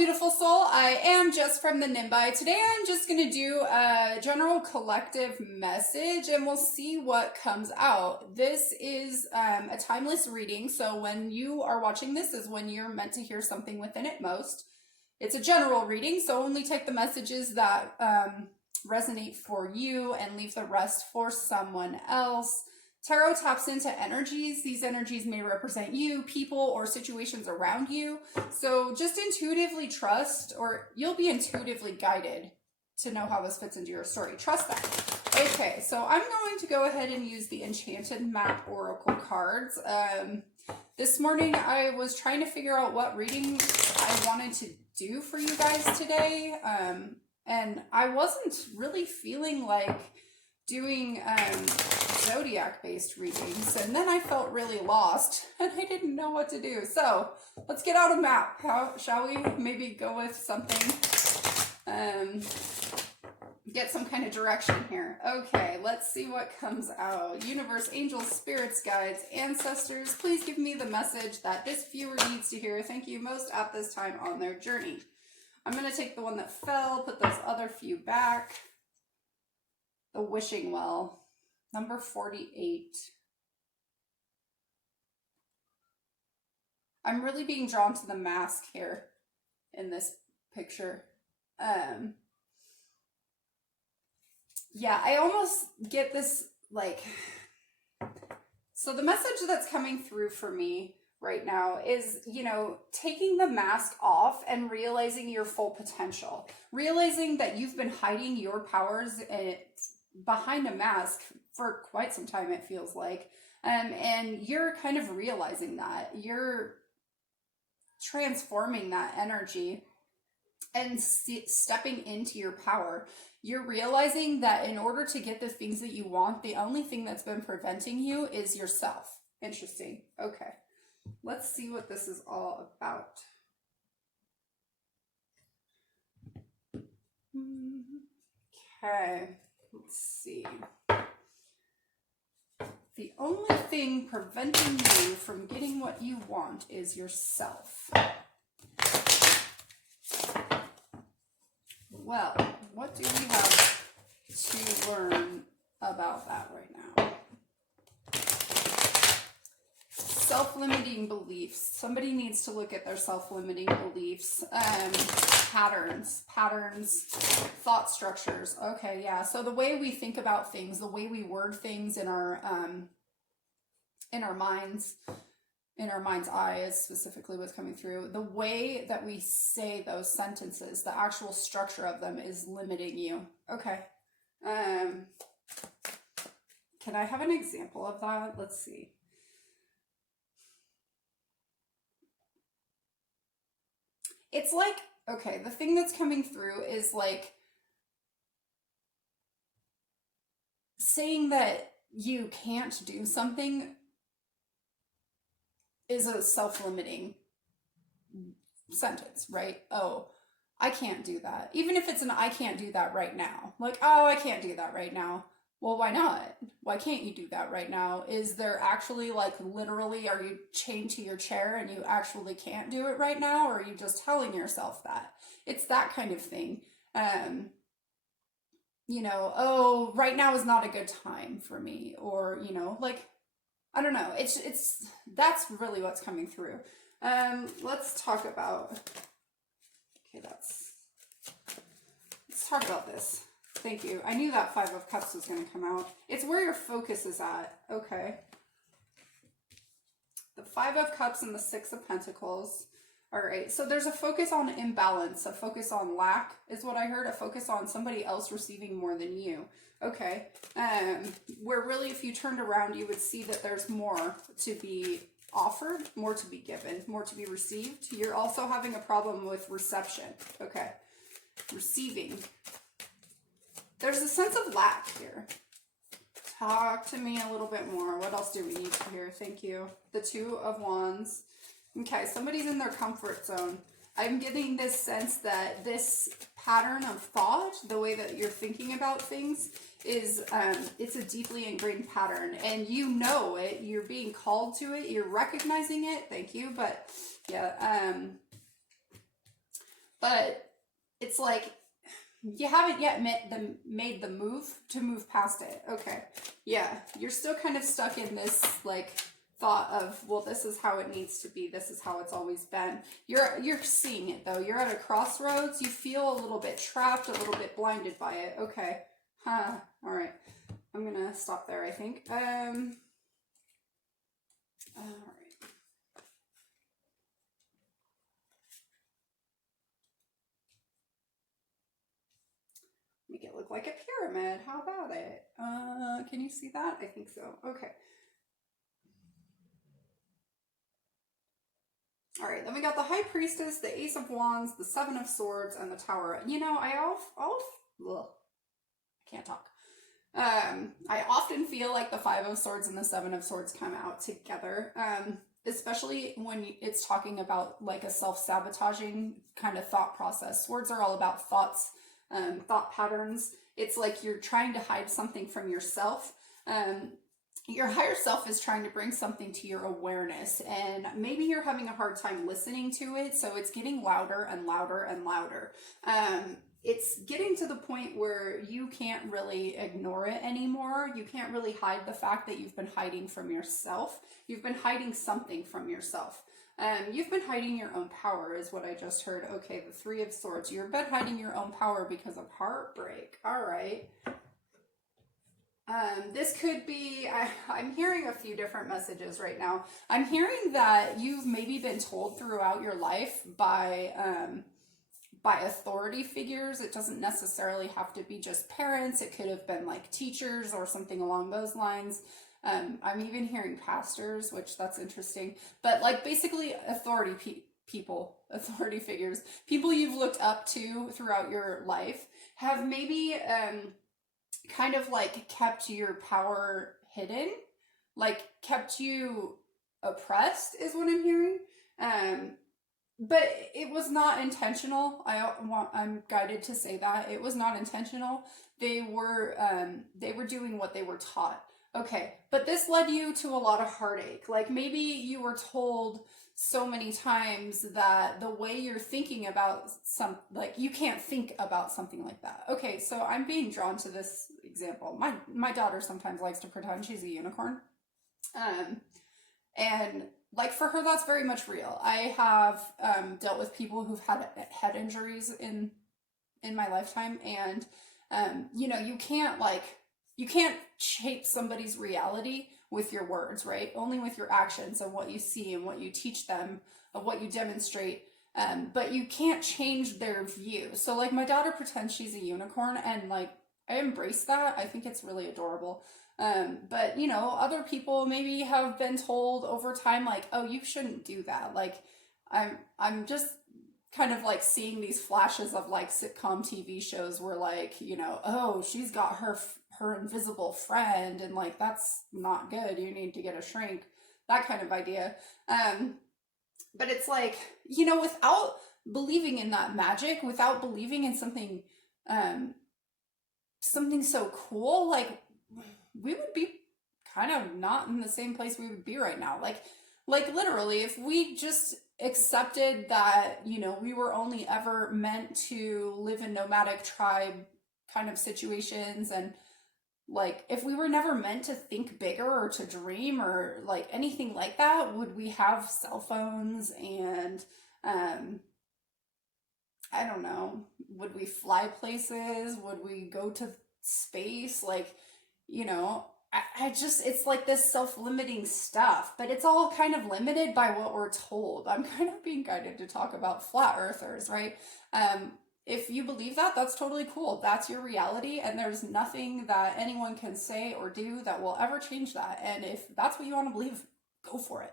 beautiful soul. I am Jess from the Nimbi. Today I'm just going to do a general collective message and we'll see what comes out. This is a timeless reading, so when you are watching this is when you're meant to hear something within it most. It's a general reading, so only take the messages that resonate for you and leave the rest for someone else. Tarot taps into energies. These energies may represent you, people, or situations around you. So just intuitively trust, or you'll be intuitively guided to know how this fits into your story. Trust that. Okay, so I'm going to go ahead and use the Enchanted Map Oracle cards. This morning I was trying to figure out what reading I wanted to do for you guys today. And I wasn't really feeling like doing zodiac based readings, and then I felt really lost and I didn't know what to do. So let's get out a map. Shall we maybe go with something, get some kind of direction here. Okay, let's see what comes out. Universe, angels, spirits, guides, ancestors, please give me the message that this viewer needs to hear. Thank you most at this time on their journey. I'm going to take the one that fell, put those other few back. The Wishing Well, number 48. I'm really being drawn to the mask here in this picture. Yeah, I almost get this, like, so the message that's coming through for me right now is, you know, taking the mask off and realizing your full potential. Realizing that you've been hiding your powers behind a mask for quite some time, it feels like. And you're kind of realizing that. You're transforming that energy and stepping into your power. You're realizing that in order to get the things that you want, the only thing that's been preventing you is yourself. Interesting. Okay. Let's see what this is all about. Okay. Let's see. The only thing preventing you from getting what you want is yourself. Well, what do we have to learn about that right now? Self-limiting beliefs. Somebody needs to look at their self-limiting beliefs. Patterns, thought structures. Okay, yeah. So the way we think about things, the way we word things in our mind's eye is specifically what's coming through. The way that we say those sentences, the actual structure of them is limiting you. Okay. Can I have an example of that? Let's see. It's like, okay, the thing that's coming through is like saying that you can't do something is a self-limiting sentence, right? Oh, I can't do that. Even if it's an I can't do that right now. Like, oh, I can't do that right now. Well, why not? Why can't you do that right now? Is there actually, like, literally, are you chained to your chair and you actually can't do it right now? Or are you just telling yourself that? It's that kind of thing. You know, oh, right now is not a good time for me. Or, you know, like, I don't know. That's really what's coming through. Let's talk about, okay, let's talk about this. Thank you. I knew that Five of Cups was going to come out. It's where your focus is at. Okay. The Five of Cups and the Six of Pentacles. All right. So there's a focus on imbalance, a focus on lack is what I heard, a focus on somebody else receiving more than you. Okay. Where really, if you turned around, you would see that there's more to be offered, more to be given, more to be received. You're also having a problem with reception. Okay. Receiving. There's a sense of lack here. Talk to me a little bit more. What else do we need to hear? Thank you. The Two of Wands. Okay, somebody's in their comfort zone. I'm getting this sense that this pattern of thought, the way that you're thinking about things, is it's a deeply ingrained pattern. And you know it. You're being called to it. You're recognizing it. Thank you. But yeah, but it's like you haven't yet made the move to move past it. Okay. Yeah. You're still kind of stuck in this like thought of, well, this is how it needs to be. This is how it's always been. You're seeing it though. You're at a crossroads. You feel a little bit trapped, a little bit blinded by it. Okay. Huh. All right. I'm going to stop there, I think. All right. Make it look like a pyramid. How about it? Can you see that? I think so. Okay. All right, then we got the High Priestess, the Ace of Wands, the Seven of Swords, and the Tower. You know, I can't talk. I often feel like the Five of Swords and the Seven of Swords come out together, especially when it's talking about like a self-sabotaging kind of thought process. Swords are all about thoughts, thought patterns. It's like you're trying to hide something from yourself. Your higher self is trying to bring something to your awareness, and maybe you're having a hard time listening to it, so it's getting louder and louder and louder. It's getting to the point where you can't really ignore it anymore. You can't really hide the fact that you've been hiding from yourself. You've been hiding something from yourself. You've been hiding your own power is what I just heard. Okay, the Three of Swords. You've been hiding your own power because of heartbreak. All right. This could be, I'm hearing a few different messages right now. I'm hearing that you've maybe been told throughout your life by authority figures. It doesn't necessarily have to be just parents. It could have been like teachers or something along those lines. I'm even hearing pastors, which that's interesting. But like basically authority people, authority figures, people you've looked up to throughout your life have maybe kind of like kept your power hidden, like kept you oppressed is what I'm hearing. But it was not intentional. I'm guided to say that it was not intentional. They were doing what they were taught. Okay, but this led you to a lot of heartache. Like maybe you were told so many times that the way you're thinking about like you can't think about something like that. Okay, so I'm being drawn to this example. My daughter sometimes likes to pretend she's a unicorn. And like for her, that's very much real. I have dealt with people who've had head injuries in my lifetime, and you know, you can't shape somebody's reality with your words, right? Only with your actions and what you see and what you teach them, of what you demonstrate. But you can't change their view. So like my daughter pretends she's a unicorn, and like I embrace that. I think it's really adorable. But you know, other people maybe have been told over time, like, oh, you shouldn't do that. Like, I'm just kind of like seeing these flashes of like sitcom TV shows where like, you know, oh, she's got her invisible friend, and like, that's not good. You need to get a shrink, that kind of idea. But it's like, you know, without believing in that magic, without believing in something, something so cool, like we would be kind of not in the same place we would be right now. Like literally, if we just accepted that, you know, we were only ever meant to live in nomadic tribe kind of situations, and like if we were never meant to think bigger or to dream or like anything like that, would we have cell phones and I don't know, would we fly places? Would we go to space? Like, you know, I just, it's like this self-limiting stuff, but it's all kind of limited by what we're told. I'm kind of being guided to talk about flat earthers, right? If you believe that, that's totally cool. That's your reality, and there's nothing that anyone can say or do that will ever change that. And if that's what you want to believe, go for it.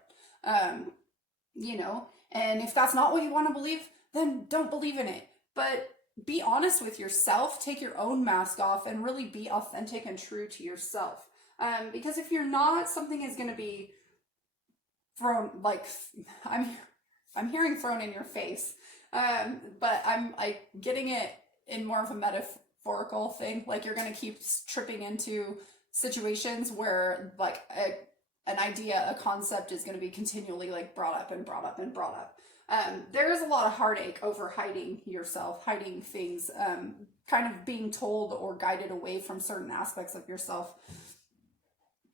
You know, and if that's not what you want to believe, then don't believe in it. But be honest with yourself, take your own mask off, and really be authentic and true to yourself. Because if you're not, something is going to be thrown, like, I'm hearing thrown in your face. But I'm like getting it in more of a metaphorical thing. Like you're going to keep tripping into situations where like an idea, a concept is going to be continually like brought up and brought up and brought up. There is a lot of heartache over hiding yourself, hiding things, kind of being told or guided away from certain aspects of yourself.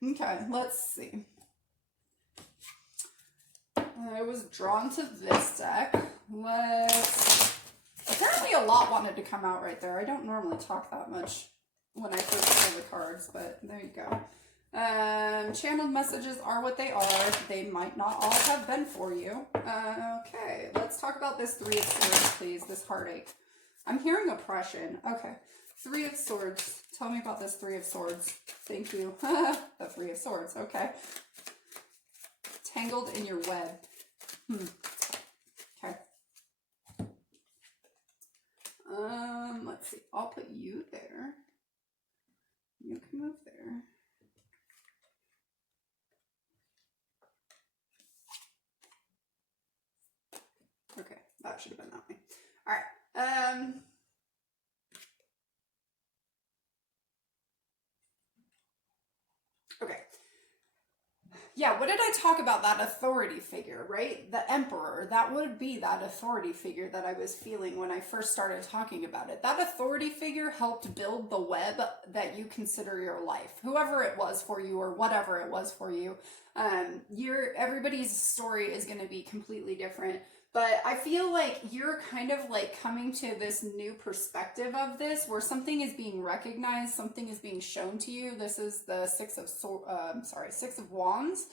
Okay, let's see. I was drawn to this deck. Apparently a lot wanted to come out right there. I don't normally talk that much when I first pull the cards, but there you go. Channeled messages are what they are. They might not all have been for you. Okay, let's talk about this Three of Swords, please. This heartache. I'm hearing oppression. Okay, Three of Swords. Tell me about this Three of Swords. Thank you. The Three of Swords. Okay. Tangled in your web. Okay. Let's see. I'll put you there. You can move there. Okay, that should have been that way. All right. Okay. Yeah, what did I talk about? That authority figure, right? The Emperor. That would be that authority figure that I was feeling when I first started talking about it. That authority figure helped build the web that you consider your life. Whoever it was for you or whatever it was for you. Everybody's story is going to be completely different. But I feel like you're kind of like coming to this new perspective of this where something is being recognized, something is being shown to you. This is the Six of Wands.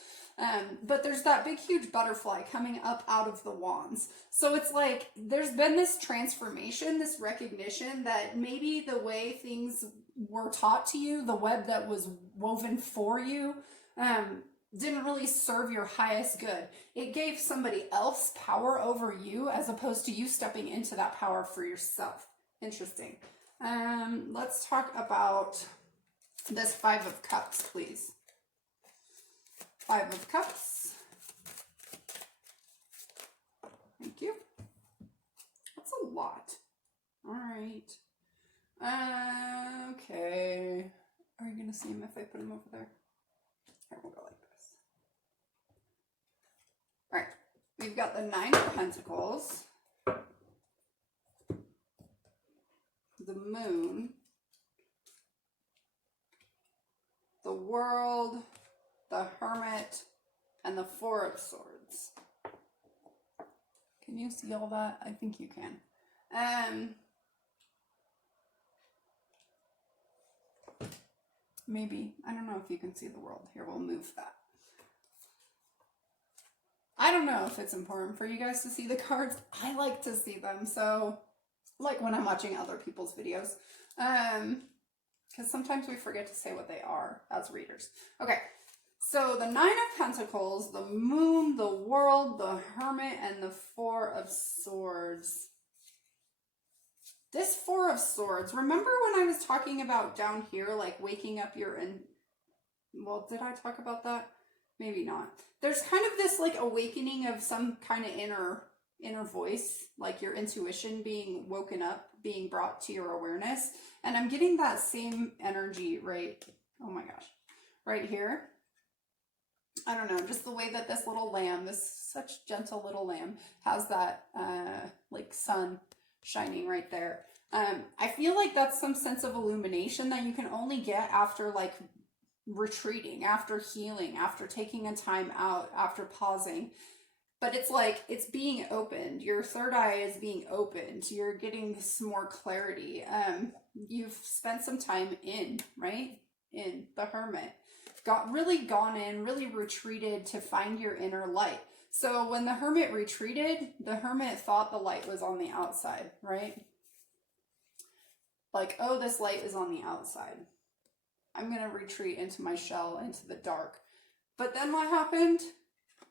But there's that big, huge butterfly coming up out of the wands. So it's like there's been this transformation, this recognition that maybe the way things were taught to you, the web that was woven for you, didn't really serve your highest good. It gave somebody else power over you as opposed to you stepping into that power for yourself. Interesting. Let's talk about this Five of Cups, please. Five of Cups. Thank you. That's a lot. All right. Okay. Are you going to see him if I put him over there? Here, we'll go like this. All right, we've got the Nine of Pentacles, the Moon, the World, the Hermit, and the Four of Swords. Can you see all that? I think you can. Maybe. I don't know if you can see the World. Here, we'll move that. I don't know if it's important for you guys to see the cards. I like to see them, so like when I'm watching other people's videos, because sometimes we forget to say what they are as readers. Okay, so the Nine of Pentacles, the Moon, the World, the Hermit, and the Four of Swords. This Four of Swords, remember when I was talking about down here, like waking up your, well, did I talk about that? Maybe not. There's kind of this like awakening of some kind of inner voice, like your intuition being woken up, being brought to your awareness. And I'm getting that same energy right, oh my gosh, right here. I don't know, just the way that this little lamb, this such gentle little lamb, has that like sun shining right there. I feel like that's some sense of illumination that you can only get after like retreating, after healing, after taking a time out, after pausing. But it's like it's being opened. Your third eye is being opened. You're getting some more clarity. You've spent some time in, right? In the Hermit. Really gone in, really retreated to find your inner light. So when the Hermit retreated, the Hermit thought the light was on the outside, right? Like, oh, this light is on the outside. I'm going to retreat into my shell, into the dark. But then what happened?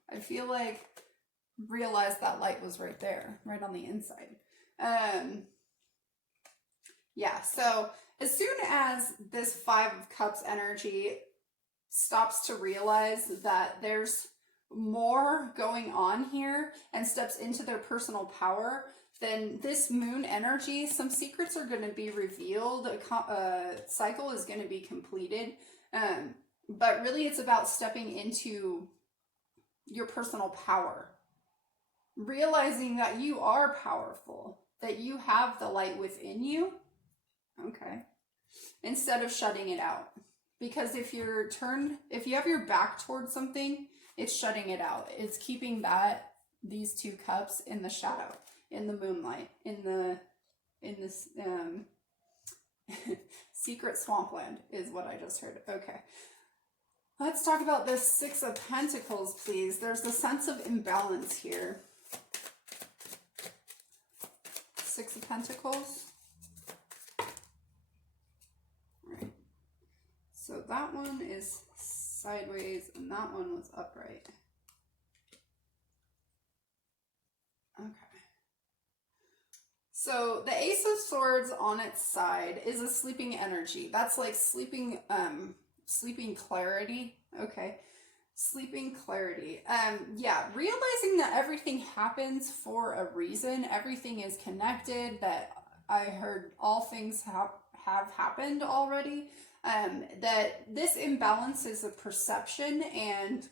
I feel like realized that light was right there, right on the inside. Yeah, so as soon as this Five of Cups energy stops to realize that there's more going on here and steps into their personal power, then this Moon energy, some secrets are going to be revealed, a cycle is going to be completed, but really it's about stepping into your personal power, realizing that you are powerful, that you have the light within you. Okay. Instead of shutting it out. Because if you have your back towards something, it's shutting it out. It's keeping these two cups in the shadow, in the moonlight, in this secret swampland is what I just heard. Okay. Let's talk about this Six of Pentacles, please. There's a sense of imbalance here. Six of Pentacles. All right. So that one is sideways and that one was upright. Okay. So the Ace of Swords on its side is a sleeping energy. That's like sleeping clarity. Okay. Sleeping clarity. Yeah, realizing that everything happens for a reason. Everything is connected, that I heard all things have happened already. That this imbalance is a perception, and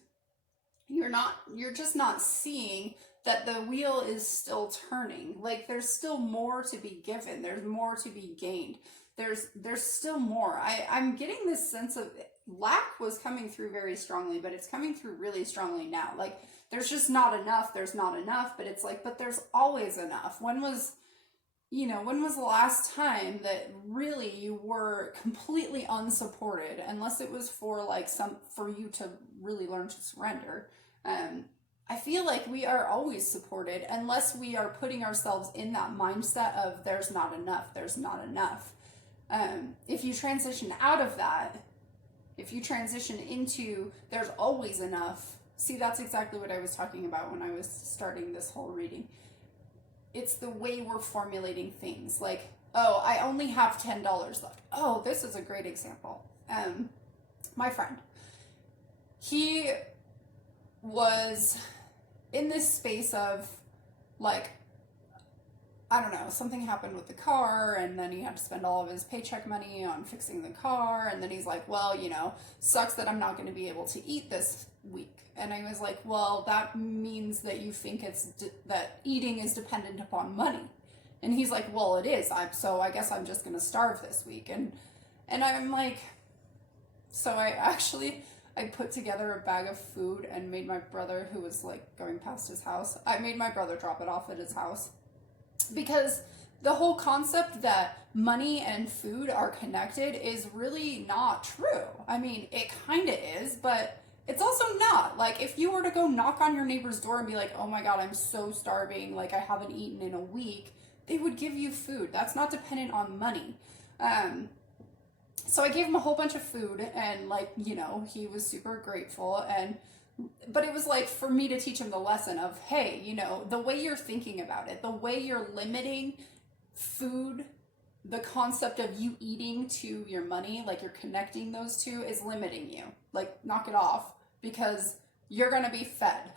you're just not seeing that the wheel is still turning. Like there's still more to be given. There's more to be gained. There's still more. I'm getting this sense of lack was coming through very strongly, but it's coming through really strongly now. Like there's just not enough. There's not enough, but it's like, but there's always enough. When was the last time that really you were completely unsupported, unless it was for you to really learn to surrender? I feel like we are always supported unless we are putting ourselves in that mindset of there's not enough, there's not enough. If you transition out of that, if you transition into there's always enough, see, that's exactly what I was talking about when I was starting this whole reading. It's the way we're formulating things. Like, oh, I only have $10 left. Oh, this is a great example. My friend, he was in this space of like, I don't know, something happened with the car, and then he had to spend all of his paycheck money on fixing the car, and then he's like, well, sucks that I'm not going to be able to eat this week. And I was like, well, that means that you think that eating is dependent upon money. And he's like, well, it is. So I guess I'm just going to starve this week. And I'm like, so I put together a bag of food and made my brother, who was like going past his house, I made my brother drop it off at his house. Because the whole concept that money and food are connected is really not true. I mean, it kind of is, but it's also not. Like, if you were to go knock on your neighbor's door and be like, oh my God, I'm so starving, like I haven't eaten in a week, they would give you food. That's not dependent on money. So I gave him a whole bunch of food, and he was super grateful. But it was like for me to teach him the lesson of, hey, the way you're thinking about it, the way you're limiting food, the concept of you eating to your money, like you're connecting those two, is limiting you. Like, knock it off, because you're going to be fed.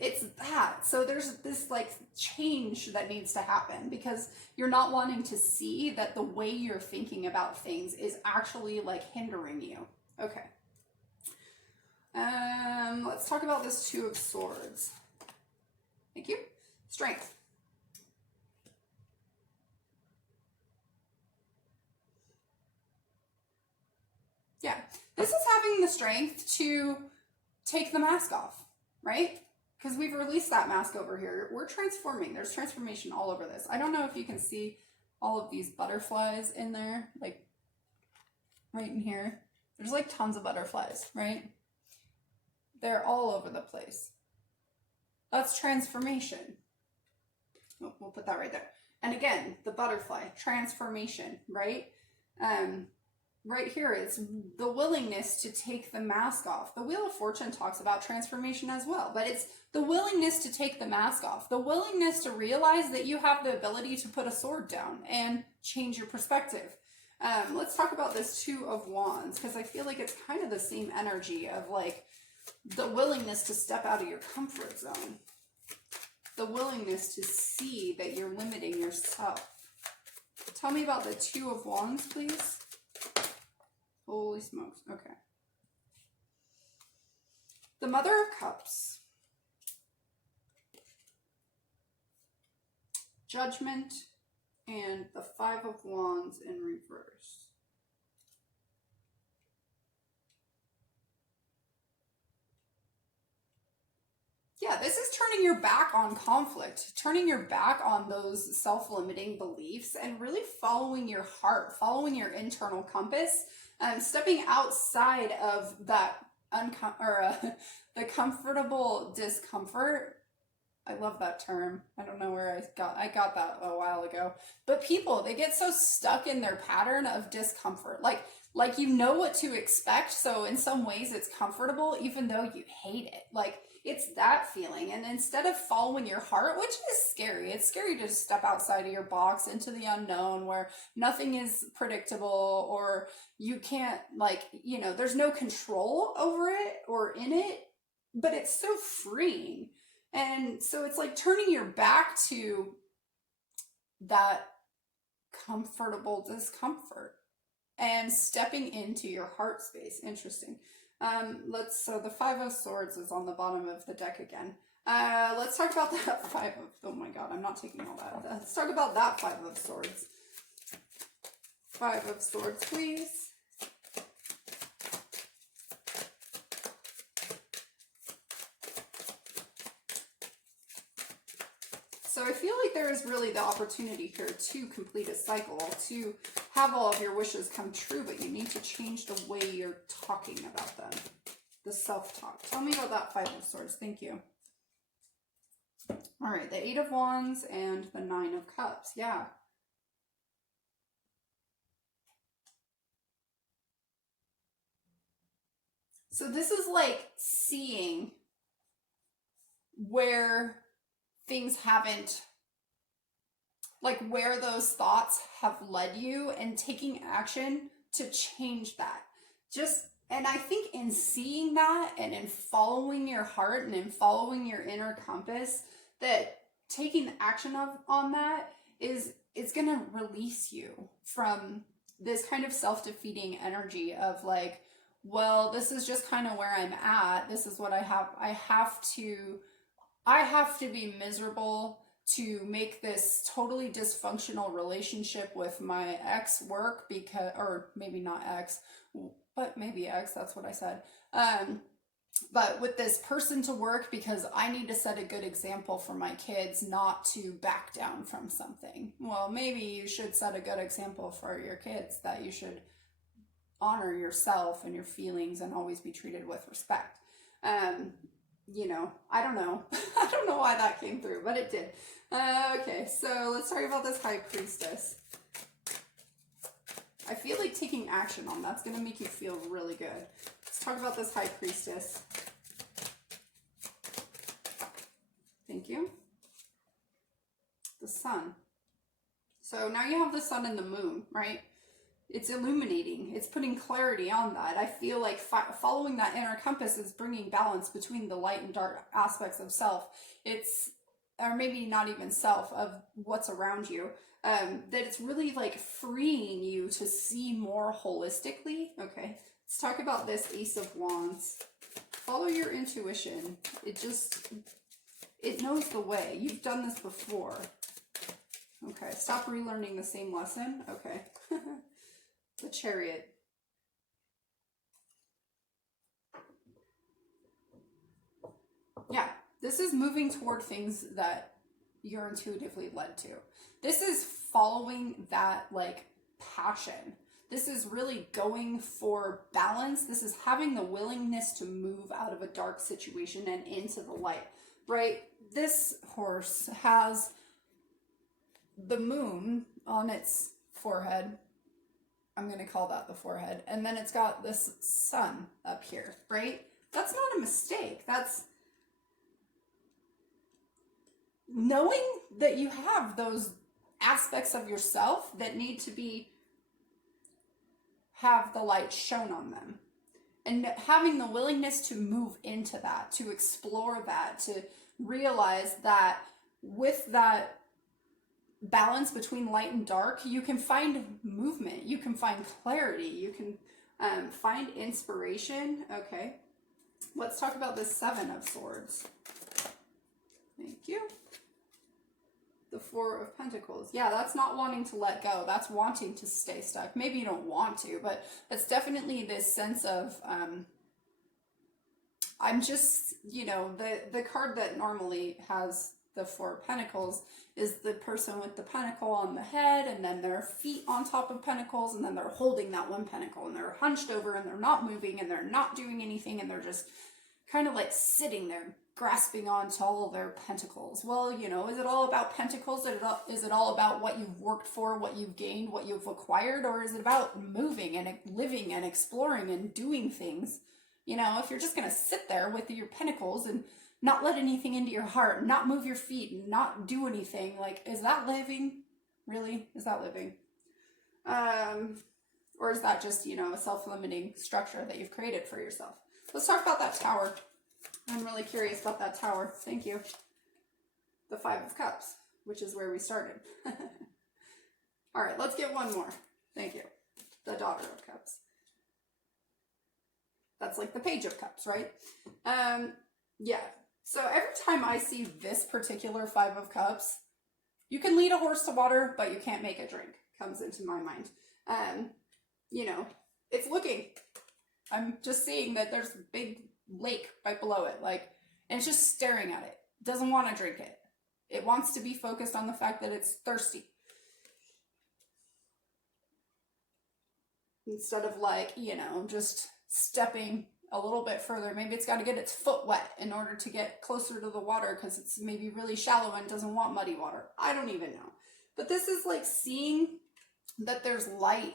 It's that. So there's this like change that needs to happen, because you're not wanting to see that the way you're thinking about things is actually like hindering you. Okay. Let's talk about this Two of Swords. Thank you. Strength. Yeah, this is having the strength to take the mask off, right? Because we've released that mask over here. We're transforming. There's transformation all over this. I don't know if you can see all of these butterflies in there, like right in here. There's like tons of butterflies, right? They're all over the place. That's transformation. We'll put that right there. And again, the butterfly, transformation, right? Right here, it's the willingness to take the mask off. The Wheel of Fortune talks about transformation as well, but it's the willingness to take the mask off, the willingness to realize that you have the ability to put a sword down and change your perspective. Let's talk about this Two of Wands, because I feel like it's kind of the same energy of like the willingness to step out of your comfort zone, the willingness to see that you're limiting yourself. Tell me about the Two of Wands, please. Holy smokes. Okay. The Mother of Cups. Judgment, and the Five of Wands in reverse. Yeah, this is turning your back on conflict, turning your back on those self-limiting beliefs and really following your heart, following your internal compass, stepping outside of that the comfortable discomfort. I love that term. I don't know where I got that a while ago. But people, they get so stuck in their pattern of discomfort. Like you know what to expect, so in some ways it's comfortable even though you hate it. Like it's that feeling. And instead of following your heart, which is scary, it's scary to step outside of your box into the unknown where nothing is predictable, or you can't, like, you know, there's no control over it or in it, but it's so freeing. And so it's like turning your back to that comfortable discomfort and stepping into your heart space. Interesting. So the Five of Swords is on the bottom of the deck again. Let's talk about that oh my god, I'm not taking all that. Let's talk about that Five of Swords. Five of Swords, please. So I feel like there is really the opportunity here to complete a cycle, to have all of your wishes come true, but you need to change the way you're talking about them. The self-talk. Tell me about that Five of Swords. Thank you. All right, the Eight of Wands and the Nine of Cups. Yeah. So this is like seeing where things haven't, like where those thoughts have led you and taking action to change that. And I think in seeing that and in following your heart and in following your inner compass, that taking the action on that it's going to release you from this kind of self-defeating energy of like, well, this is just kind of where I'm at. This is what I have. I have to be miserable to make this totally dysfunctional relationship with my ex work, because, or maybe not ex, but maybe ex, that's what I said. But with this person to work, because I need to set a good example for my kids not to back down from something. Well, maybe you should set a good example for your kids, that you should honor yourself and your feelings and always be treated with respect. You know, I don't know. I don't know why that came through, but it did. Okay, so let's talk about this High Priestess. I feel like taking action on that's going to make you feel really good. Let's talk about this High Priestess. Thank you. The Sun. So now you have the Sun and the Moon, right? It's illuminating. It's putting clarity on that. I feel like following that inner compass is bringing balance between the light and dark aspects of self. Or maybe not even self, of what's around you. That it's really like freeing you to see more holistically. Okay, let's talk about this Ace of Wands. Follow your intuition. It knows the way. You've done this before. Okay, stop relearning the same lesson. Okay. The Chariot. Yeah, this is moving toward things that you're intuitively led to. This is following that like passion. This is really going for balance. This is having the willingness to move out of a dark situation and into the light, right? This horse has the moon on its forehead. I'm going to call that the forehead. And then it's got this sun up here, right? That's not a mistake. That's knowing that you have those aspects of yourself that need to have the light shown on them. And having the willingness to move into that, to explore that, to realize that with that balance between light and dark, you can find movement, you can find clarity, you can find inspiration. Okay, let's talk about this Seven of Swords. Thank you. The Four of Pentacles. Yeah, that's not wanting to let go. That's wanting to stay stuck. Maybe you don't want to, but it's definitely this sense of, I'm just, you know, the card that normally has the Four of Pentacles is the person with the pentacle on the head, and then their feet on top of pentacles, and then they're holding that one pentacle, and they're hunched over, and they're not moving, and they're not doing anything, and they're just kind of like sitting there grasping onto all their pentacles. Well, you know, is it all about pentacles? Is it all about what you've worked for, what you've gained, what you've acquired? Or is it about moving and living and exploring and doing things? You know, if you're just going to sit there with your pentacles and not let anything into your heart, not move your feet, and not do anything, like, is that living? Really? Is that living? Or is that just, you know, a self-limiting structure that you've created for yourself? Let's talk about that tower. I'm really curious about that tower. Thank you. The Five of Cups, which is where we started. All right, let's get one more. Thank you. The Daughter of Cups. That's like the Page of Cups, right? Yeah. So every time I see this particular Five of Cups, you can lead a horse to water, but you can't make it drink, comes into my mind. You know, it's looking. I'm just seeing that there's a big lake right below it, like, and it's just staring at it. It doesn't want to drink it. It wants to be focused on the fact that it's thirsty. Instead of, like, you know, just stepping a little bit further. Maybe it's got to get its foot wet in order to get closer to the water because it's maybe really shallow and doesn't want muddy water. I don't even know. But this is like seeing that there's light,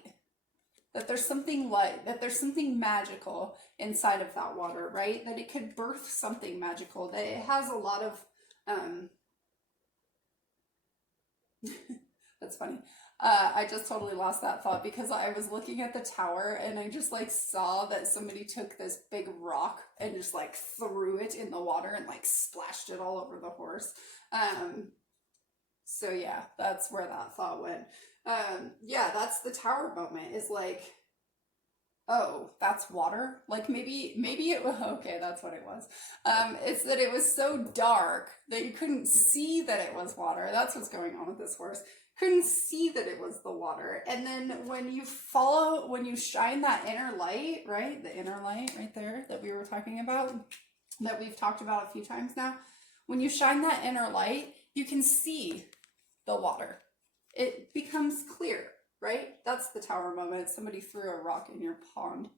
that there's something light, that there's something magical inside of that water, right? That it could birth something magical, that it has a lot of, that's funny. I just totally lost that thought because I was looking at the tower and I just like saw that somebody took this big rock and just like threw it in the water and like splashed it all over the horse. So yeah, that's where that thought went. Yeah, that's the tower moment, is like, oh, that's water? Like maybe it was, okay, that's what it was. It's that it was so dark that you couldn't see that it was water. That's what's going on with this horse. Couldn't see that it was the water. And then when you shine that inner light, right? The inner light right there that we were talking about, that we've talked about a few times now. When you shine that inner light, you can see the water. It becomes clear, right? That's the tower moment. Somebody threw a rock in your pond.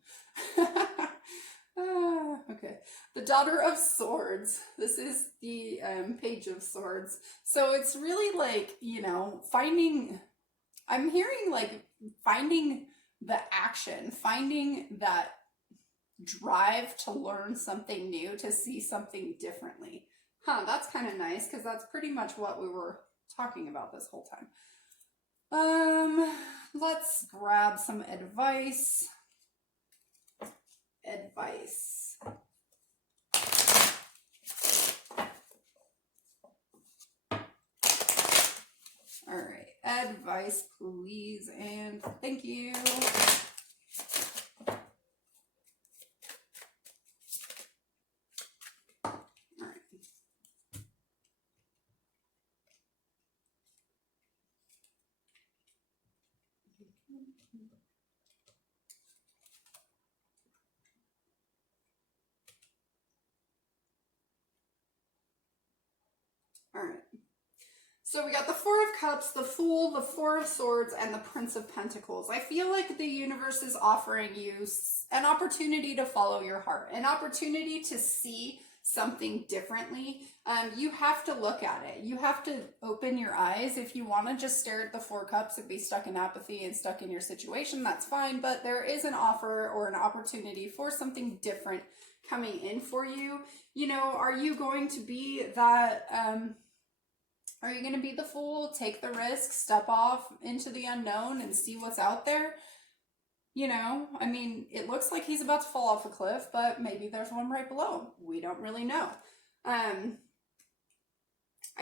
Okay. The Daughter of Swords. This is the Page of Swords. So it's really like, you know, I'm hearing like finding the action, finding that drive to learn something new, to see something differently. That's kind of nice because that's pretty much what we were talking about this whole time. Let's grab some advice. All right, advice, please, and thank you. All right. So we got the Four of Cups, the Fool, the Four of Swords, and the Prince of Pentacles. I feel like the universe is offering you an opportunity to follow your heart, an opportunity to see something differently. You have to look at it. You have to open your eyes. If you want to just stare at the Four Cups and be stuck in apathy and stuck in your situation, that's fine. But there is an offer or an opportunity for something different coming in for you. You know, are you going to be that... Are you going to be the fool, take the risk, step off into the unknown and see what's out there? You know, I mean, it looks like he's about to fall off a cliff, but maybe there's one right below him. We don't really know. I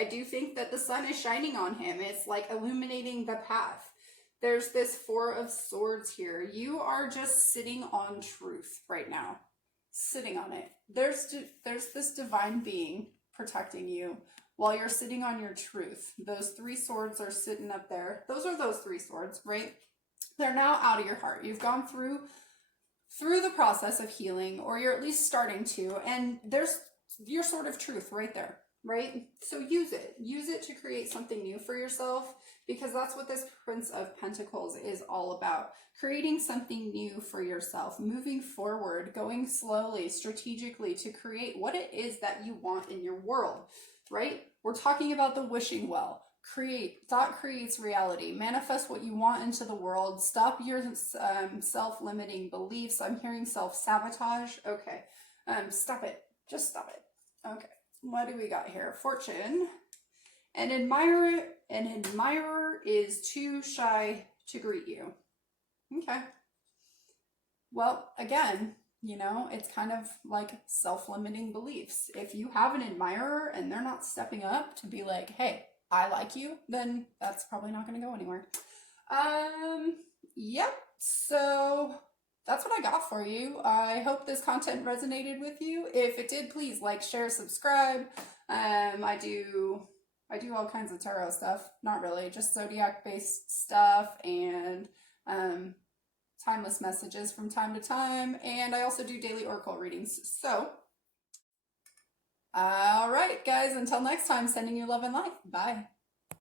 do think that the sun is shining on him. It's like illuminating the path. There's this Four of Swords here. You are just sitting on truth right now. Sitting on it. There's this divine being protecting you. while you're sitting on your truth. Those 3 swords are sitting up there. Those are those 3 swords, right? They're now out of your heart. You've gone through the process of healing, or you're at least starting to, and there's your sword of truth right there, right? So use it to create something new for yourself, because that's what this Prince of Pentacles is all about. Creating something new for yourself, moving forward, going slowly, strategically to create what it is that you want in your world, right? We're talking about the wishing well. Thought creates reality. Manifest what you want into the world. Stop your self-limiting beliefs. I'm hearing self-sabotage. Okay. Stop it. Just stop it. Okay. What do we got here? Fortune. An admirer is too shy to greet you. Okay. Well, again, you know, it's kind of like self-limiting beliefs. If you have an admirer and they're not stepping up to be like, hey, I like you, then that's probably not going to go anywhere. Yep. So that's what I got for you. I hope this content resonated with you. If it did, please like, share, subscribe. I do all kinds of tarot stuff. Not really, just zodiac based stuff and timeless messages from time to time. And I also do daily oracle readings. So, all right, guys, until next time, sending you love and light. Bye.